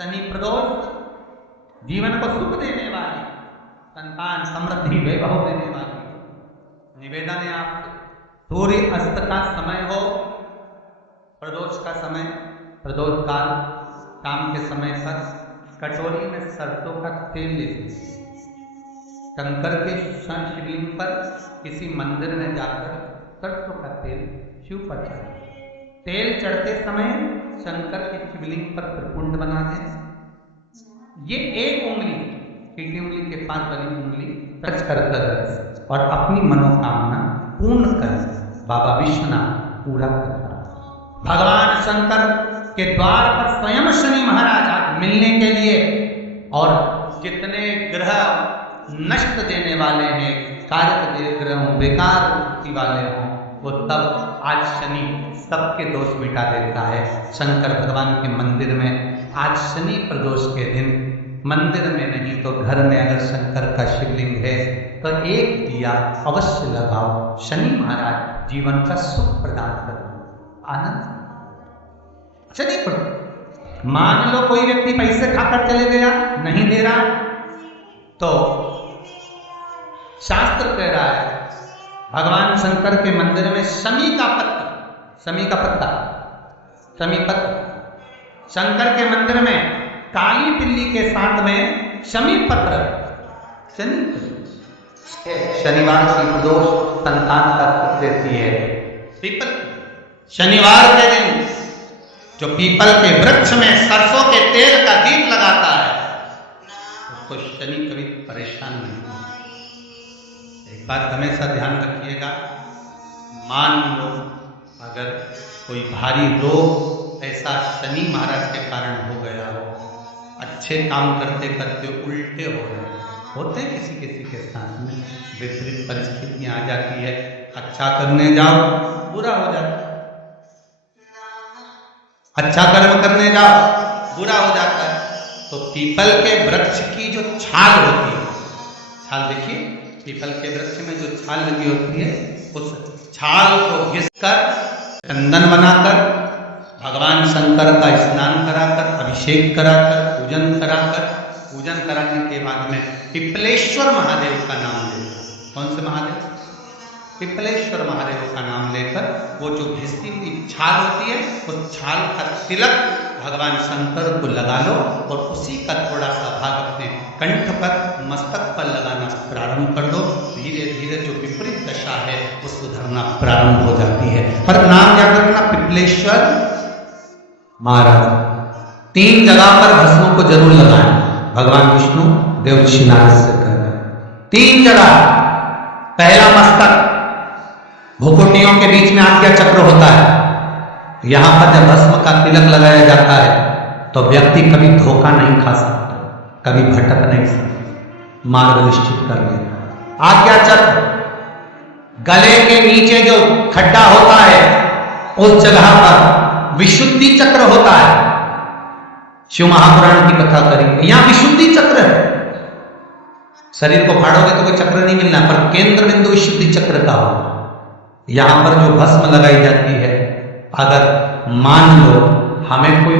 शनि प्रदोष जीवन को सुख देने वाली, संतान समृद्धि वैभव देने वाली। निवेदन है आपसे, सूर्य अस्त का समय हो, प्रदोष का समय, प्रदोष काल, शाम के समय पर कटोरी में सरसों का तेल लीजिए, शंकर के शिवलिंग पर किसी मंदिर में जाकर सरसों का तेल शिव पर चढ़ाएं। तेल चढ़ते समय शंकर के शिवलिंग पर त्रिपुंड बना दें। ये एक उंगली, सीधी उंगली के पास वाली उंगली टच कर और अपनी मनोकामना पूर्ण कर बाबा विश्वनाथ पूरा करता। भगवान शंकर के द्वार पर स्वयं शनि महाराज मिलने के लिए, और जितने ग्रह नष्ट देने वाले हैं, कारक ग्रह हों, बेकार वृत्ति वाले हों, वो तब आज शनि सबके दोष मिटा देता है। शंकर भगवान के मंदिर में आज शनि प्रदोष के दिन मंदिर में नहीं तो घर में अगर शंकर का शिवलिंग है तो एक दिया अवश्य लगाओ। शनि महाराज जीवन का सुख प्रदान कर आनंद। शनि प्रदोष, मान लो कोई व्यक्ति पैसे खाकर चले गया, नहीं दे रहा, तो शास्त्र कह रहा है भगवान शंकर के मंदिर में शमी का पत्ता, शमी का पत्ता, शमी पत्र, शंकर के मंदिर में काली बिल्ली के साथ में शमी पत्र, शनिवार की प्रदोष संतान का सुख देती है। पीपल, शनिवार के दिन जो पीपल के वृक्ष में सरसों के तेल का दीप लगाता है उसको शनि कभी परेशान नहीं होता। एक बात हमेशा ध्यान रखिएगा, मान लो अगर कोई भारी रोग ऐसा शनि महाराज के कारण हो गया हो, अच्छे काम करते करते उल्टे हो रहे होते, किसी किसी के साथ में विपरीत परिस्थितियां आ जाती है, अच्छा करने जाओ बुरा हो जाता है, अच्छा कर्म करने जाओ बुरा हो जाता है। तो पीपल के वृक्ष की जो छाल होती है, छाल देखिए, पीपल के वृक्ष में जो छाल लगी होती है, उस छाल को घिसकर चंदन बनाकर भगवान शंकर का स्नान कराकर, अभिषेक कराकर, पूजन कराने के बाद में पिपलेश्वर महादेव का नाम लेकर, कौन से महादेव? पिपलेश्वर महादेव का नाम लेकर वो जो घिसती हुई छाल होती है, उस छाल का तिलक भगवान शंकर को लगा लो और उसी का थोड़ा सा भाग अपने कंठ पर, मस्तक पर लगाना प्रारंभ कर दो। धीरे धीरे जो विपरीत दशा है वो सुधरना प्रारंभ हो जाती है। पर नाम याद रखना, पिपलेश्वर महाराज। 3 जगह पर भस्मों को जरूर लगाएं, भगवान विष्णु देवऋषि नारद से कहकर 3 जगह। पहला मस्तक, भुकुटियों के बीच में आज्ञा चक्र होता है, यहां पर जब भस्म का तिलक लगाया जाता है तो व्यक्ति कभी धोखा नहीं खा सकता, कभी भटक नहीं सकता, मार्ग निश्चित कर लेता। आज्ञा चक्र, गले के नीचे जो खड्डा होता है उस जगह पर विशुद्धि चक्र होता है। शिव महापुराण की कथा करेंगे, यहां विशुद्धि चक्र है। शरीर को फाड़ोगे तो कोई चक्र नहीं मिलना, पर केंद्र बिंदु विशुद्धि चक्र का हो। यहां पर जो भस्म लगाई जाती है, अगर मान लो हमें कोई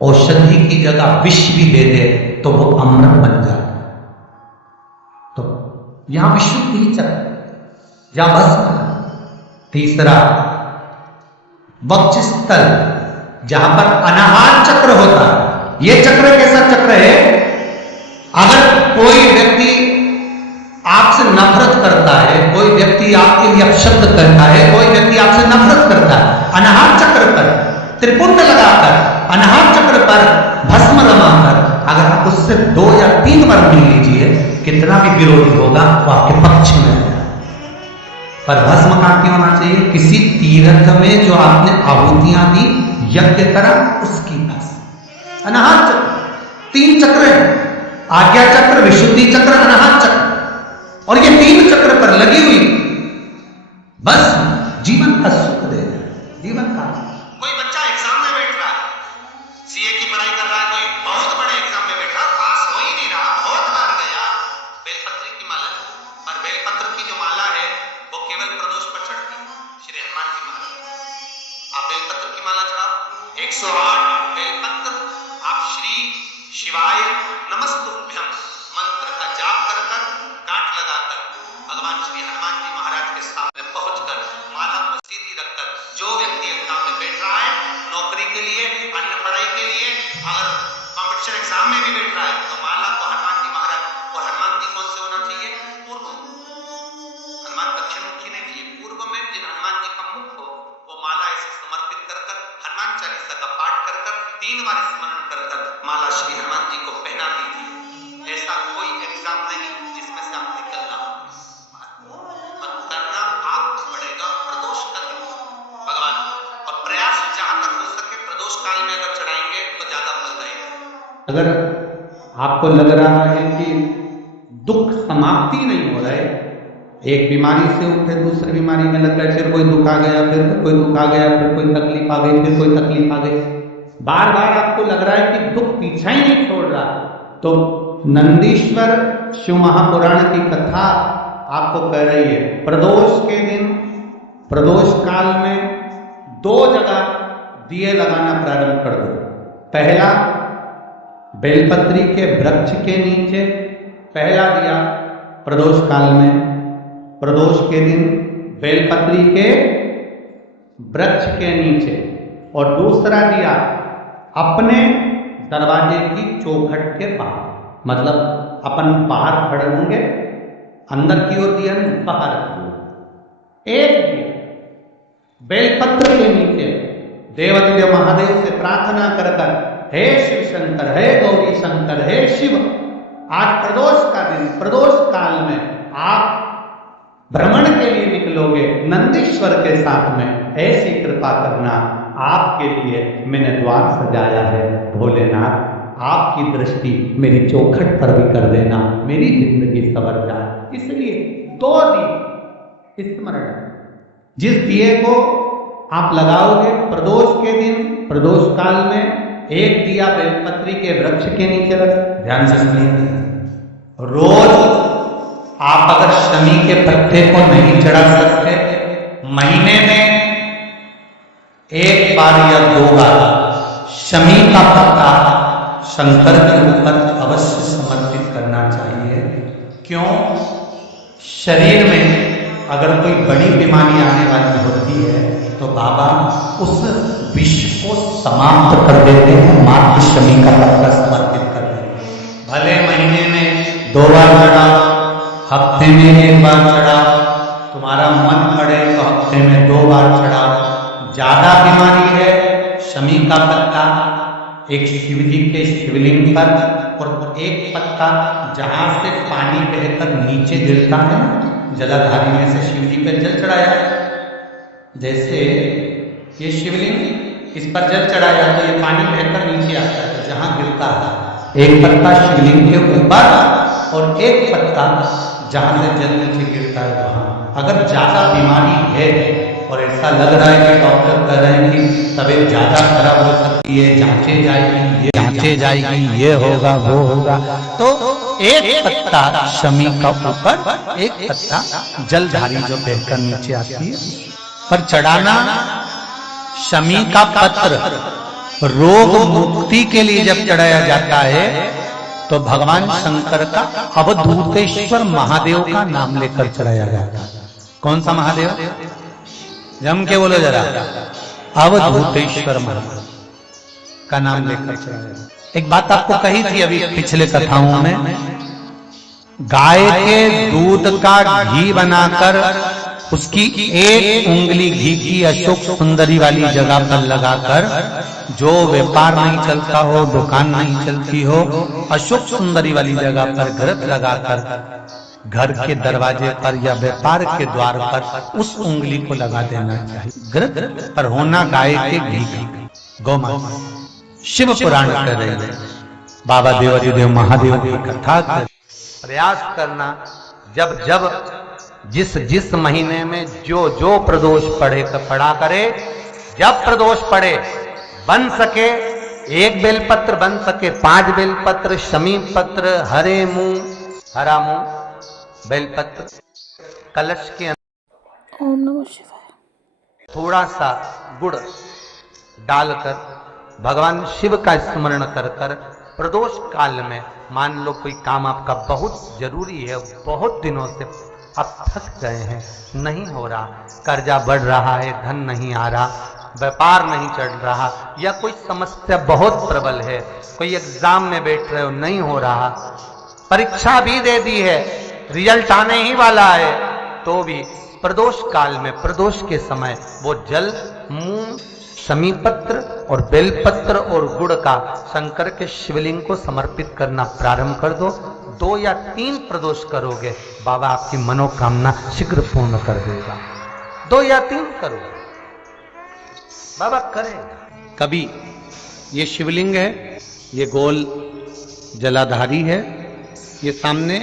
औषधि की जगह विष भी दे दे तो वो अमृत बन जाता है। तो यहां विशुद्धि चक्र, यहां भस्म। तीसरा, वक्षस्थल, जहां पर अनाहत चक्र होता है। यह चक्र कैसा चक्र है? अगर कोई व्यक्ति आपसे नफरत करता है, कोई व्यक्ति आपके लिए अपशब्द करता है, कोई व्यक्ति आपसे नफरत करता है, अनाहत चक्र पर त्रिपुंड लगाकर, अनाहत चक्र पर भस्म रमाकर अगर आप उससे 2 या 3 बार मिल लीजिए, कितना भी विरोधी होगा वो आपके पक्ष में है। पर भस्म कहां क्यों होना चाहिए? किसी तीर्थ में जो आपने आहुतियां दी यज्ञ करा उसकी पास। अनाहत चक्र 3 चक्र है, आज्ञा चक्र, विशुद्धि चक्र, अनाहत चक्र, और ये 3 चक्र पर लगी हुई बस जीवन का सुख दे, जीवन का। कोई बच्चा एग्जाम में बैठ रहा है, सीए की पढ़ाई कर रहा है, कोई बहुत बड़े एग्जाम में बैठा, पास हो ही नहीं रहा, बहुत बार गया, बेलपत्र की माला, और बेलपत्र की जो माला है वो केवल प्रदोष पर चढ़ती है, श्री हनुमान की माला। आप बेलपत्र की माला चढ़ाओ, 108 बेलपत्र आप श्री अगर कंपटीशन एग्जाम में भी बैठ रहा है तो माला को हनुमान जी महाराज, और हनुमान जी कौन से होना चाहिए? पूर्व। हनुमान दक्षिण मुखी नहीं चाहिए, पूर्व में जिन हनुमान जी का मुख हो वो माला ऐसे समर्पित कर कर हनुमान चालीसा का पाठ कर कर 3 बार स्मरण कर कर माला श्री हनुमान जी को पहना दीजिए। ऐसा कोई एग्जाम नहीं जिसमें से आप निकलना और करना आपको पड़ेगा प्रदोष काल में भगवान, और प्रयास जहां तक हो सके प्रदोष काल में अगर चढ़ाएंगे तो ज्यादा फलदायी है। अगर आपको लग रहा है कि दुख समाप्ति नहीं हो रहा है, एक बीमारी से उठे दूसरी बीमारी में लग गए, फिर कोई दुख आ गया, फिर कोई दुख आ गया, फिर कोई तकलीफ आ गई, फिर कोई तकलीफ आ गई, बार बार आपको लग रहा है कि दुख पीछा ही नहीं छोड़ रहा, तो नंदीश्वर शिव महापुराण की कथा आपको कह रही है प्रदोष के दिन, प्रदोष काल में 2 जगह दिए लगाना प्रारंभ कर दो। पहला बेलपत्री के वृक्ष के नीचे पहला दिया प्रदोष काल में, प्रदोष के दिन बेलपत्री के वृक्ष के नीचे, और दूसरा दिया अपने दरवाजे की चौखट के बाहर, मतलब अपन बाहर खड़े होंगे, अंदर की ओर दिया नहीं, बाहर की ओर एक दिया बेलपत्र के नीचे देवाधिदेव महादेव से प्रार्थना कर कर, हे शिव शंकर, हे गौरी शंकर, हे शिव, आज प्रदोष का दिन, प्रदोष काल में आप भ्रमण के लिए निकलोगे नंदीश्वर के साथ में, ऐसी कृपा करना, आपके लिए मैंने द्वार सजाया है भोलेनाथ, आपकी दृष्टि मेरी चौखट पर भी कर देना, मेरी जिंदगी संवर जाए। इसलिए 2 दिए स्मरण, जिस दिए को आप लगाओगे प्रदोष के दिन, प्रदोष काल में, एक दिया बेलपत्री के वृक्ष के नीचे रख, ध्यान से सुनिए, रोज आप अगर शमी के पत्ते को नहीं चढ़ा सकते, महीने में 1 बार या 2 बार शमी का पत्ता शंकर के ऊपर अवश्य समर्पित करना चाहिए। क्यों? शरीर में अगर कोई बड़ी बीमारी आने वाली होती है तो बाबा उस विष को समाप्त कर देते हैं, मात्र शमी का पत्ता समर्पित कर देते हैं। भले महीने में 2 बार चढ़ाओ, हफ्ते में 1 बार चढ़ाओ, तुम्हारा मन पड़े तो हफ्ते में 2 बार चढ़ाओ। ज्यादा बीमारी है, शमी का पत्ता एक शिव जी के शिवलिंग पर, और एक पत्ता जहां से पानी बहकर नीचे गिरता है, जलाधारी में से शिव जी पर जल चढ़ाया, जैसे ये शिवलिंग, इस पर जल चढ़ाया तो ये पानी बहकर नीचे आता है, जहां गिरता है एक पत्ता शिवलिंग के ऊपर और एक पत्ता जहां से जल नीचे गिरता है वहां। अगर ज्यादा बीमारी है और ऐसा लग रहा है कि डॉक्टर कह रहे हैं कि तबीयत ज्यादा खराब हो सकती है, जांचे जाएगी, ये होगा, वो होगा, तो एक पत्ता शमी का ऊपर, एक पत्ता जलधारी जो बहकर नीचे आती है पर चढ़ाना। शमी का पत्र रोग मुक्ति के लिए जब चढ़ाया जाता है तो भगवान शंकर का अवधूतेश्वर महादेव का नाम लेकर चढ़ाया जाता है। कौन सा महादेव? जम के बोलो जरा, अवधूतेश्वर महादेव का नाम लेकर चढ़ाया। एक बात आपको कही थी अभी पिछले कथाओं में, गाय के दूध का घी बनाकर उसकी 1 उंगली घी की अशोक सुंदरी वाली जगह पर लगाकर, जो व्यापार नहीं चलता हो, दुकान नहीं चलती हो, अशोक सुंदरी वाली जगह पर घृत लगाकर घर के दरवाजे पर या व्यापार के द्वार पर उस उंगली को लगा देना चाहिए। घृत पर होना गाय के घी का। गौ माता शिव पुराण कर रही है, बाबा देवाधिदेव महादेव की कथा कर। प्रयास करना, जब जब जिस महीने में जो प्रदोष पड़ा करे, जब प्रदोष पड़े, बन सके 1 बेलपत्र, बन सके 5 बेलपत्र, शमी पत्र, हरा मुंह बेलपत्र, कलश के अंदर ओम नमः शिवाय थोड़ा सा गुड़ डालकर भगवान शिव का स्मरण कर कर प्रदोष काल में, मान लो कोई काम आपका बहुत जरूरी है, बहुत दिनों से आप थक गए हैं, नहीं हो रहा, कर्जा बढ़ रहा है, धन नहीं आ रहा, व्यापार नहीं चल रहा, या कोई समस्या बहुत प्रबल है, कोई एग्जाम में बैठ रहे हो नहीं हो रहा, परीक्षा भी दे दी है, रिजल्ट आने ही वाला है, तो भी प्रदोष काल में, प्रदोष के समय वो जल, मूंग, समीपत्र और बेलपत्र और गुड़ का शंकर के शिवलिंग को समर्पित करना प्रारंभ कर दो। 2 या 3 प्रदोष करोगे, बाबा आपकी मनोकामना शीघ्र पूर्ण कर देगा। 2 या 3 करो, बाबा करेगा। कभी ये शिवलिंग है, ये गोल जलाधारी है, ये सामने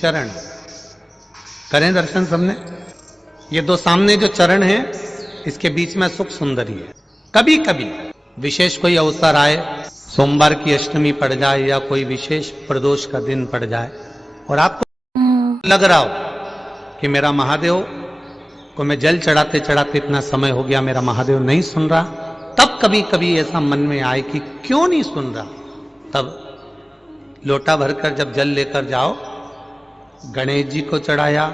चरण, करें दर्शन सबने। ये 2 सामने जो चरण है, इसके बीच में सुख सुंदरी है। कभी कभी विशेष कोई अवसर आए, सोमवार की अष्टमी पड़ जाए या कोई विशेष प्रदोष का दिन पड़ जाए और आपको लग रहा हो कि मेरा महादेव को मैं जल चढ़ाते चढ़ाते इतना समय हो गया, मेरा महादेव नहीं सुन रहा, तब कभी कभी ऐसा मन में आए कि क्यों नहीं सुन रहा, तब लोटा भरकर जब जल लेकर जाओ, गणेश जी को चढ़ाया,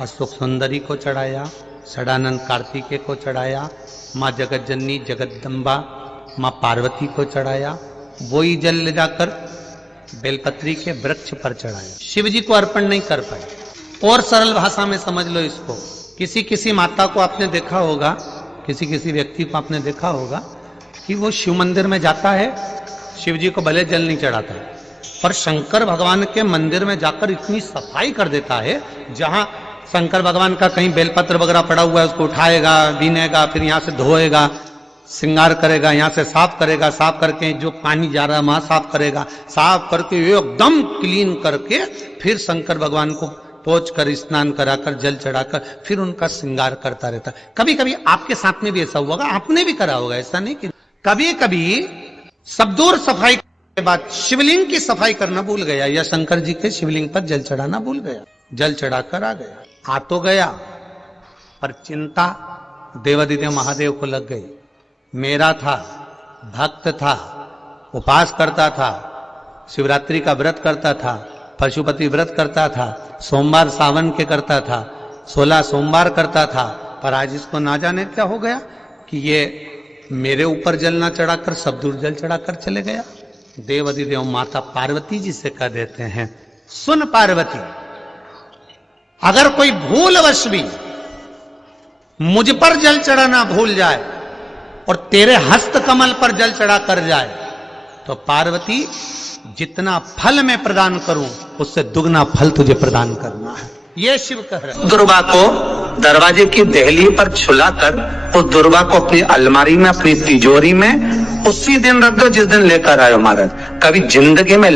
अशोक सुंदरी को चढ़ाया, षडानंद कार्तिकेय को चढ़ाया, माँ जगत जननी जगदम्बा माँ पार्वती को चढ़ाया, वही जल ले जाकर बेलपत्री के वृक्ष पर चढ़ाया। शिव जी को अर्पण नहीं कर पाए। और सरल भाषा में समझ लो इसको, किसी किसी माता को आपने देखा होगा, किसी किसी व्यक्ति को आपने देखा होगा कि वो शिव मंदिर में जाता है, शिव जी को भले जल नहीं चढ़ाता है, पर शंकर भगवान के मंदिर में जाकर इतनी सफाई कर देता है, जहां शंकर भगवान का कहीं बेलपत्र वगैरह पड़ा हुआ है उसको उठाएगा, बीनेगा, फिर यहाँ से धोएगा, श्रृंगार करेगा, यहाँ से साफ करेगा, साफ करके जो पानी जा रहा है वहां साफ करेगा, साफ करके एकदम क्लीन करके फिर शंकर भगवान को पोंछ कर, स्नान कराकर, जल चढ़ाकर फिर उनका श्रृंगार करता रहता। कभी कभी आपके साथ में भी ऐसा हुआ होगा, आपने भी करा होगा, ऐसा नहीं कि कभी कभी सब दूर सफाई के बाद शिवलिंग की सफाई करना भूल गया, या शंकर जी के शिवलिंग पर जल चढ़ाना भूल गया, जल चढ़ाकर आ गया, आ तो गया, पर चिंता देवादिदेव महादेव को लग गई। मेरा था, भक्त था, उपास करता था, शिवरात्रि का व्रत करता था, पशुपति व्रत करता था, सोमवार सावन के करता था, 16 सोमवार करता था, पर आज इसको ना जाने क्या हो गया कि ये मेरे ऊपर जल ना चढ़ाकर सब दूर जल चढ़ाकर चले गया। देवादिदेव माता पार्वती जी से कह देते हैं, सुन पार्वती, अगर कोई भूलवश भी मुझ पर जल चढ़ाना भूल जाए और तेरे हस्त कमल पर जल चढ़ा कर जाए, तो पार्वती जितना फल मैं प्रदान करूं उससे दुगना फल तुझे प्रदान करना है। ये शिव कह रहे हैं। दुर्वा को दरवाजे की देहली पर छुलाकर उस दुर्वा को अपनी अलमारी में, अपनी तिजोरी में उसी दिन रख दो जिस दिन लेकर आयो महाराज। कभी जिंदगी में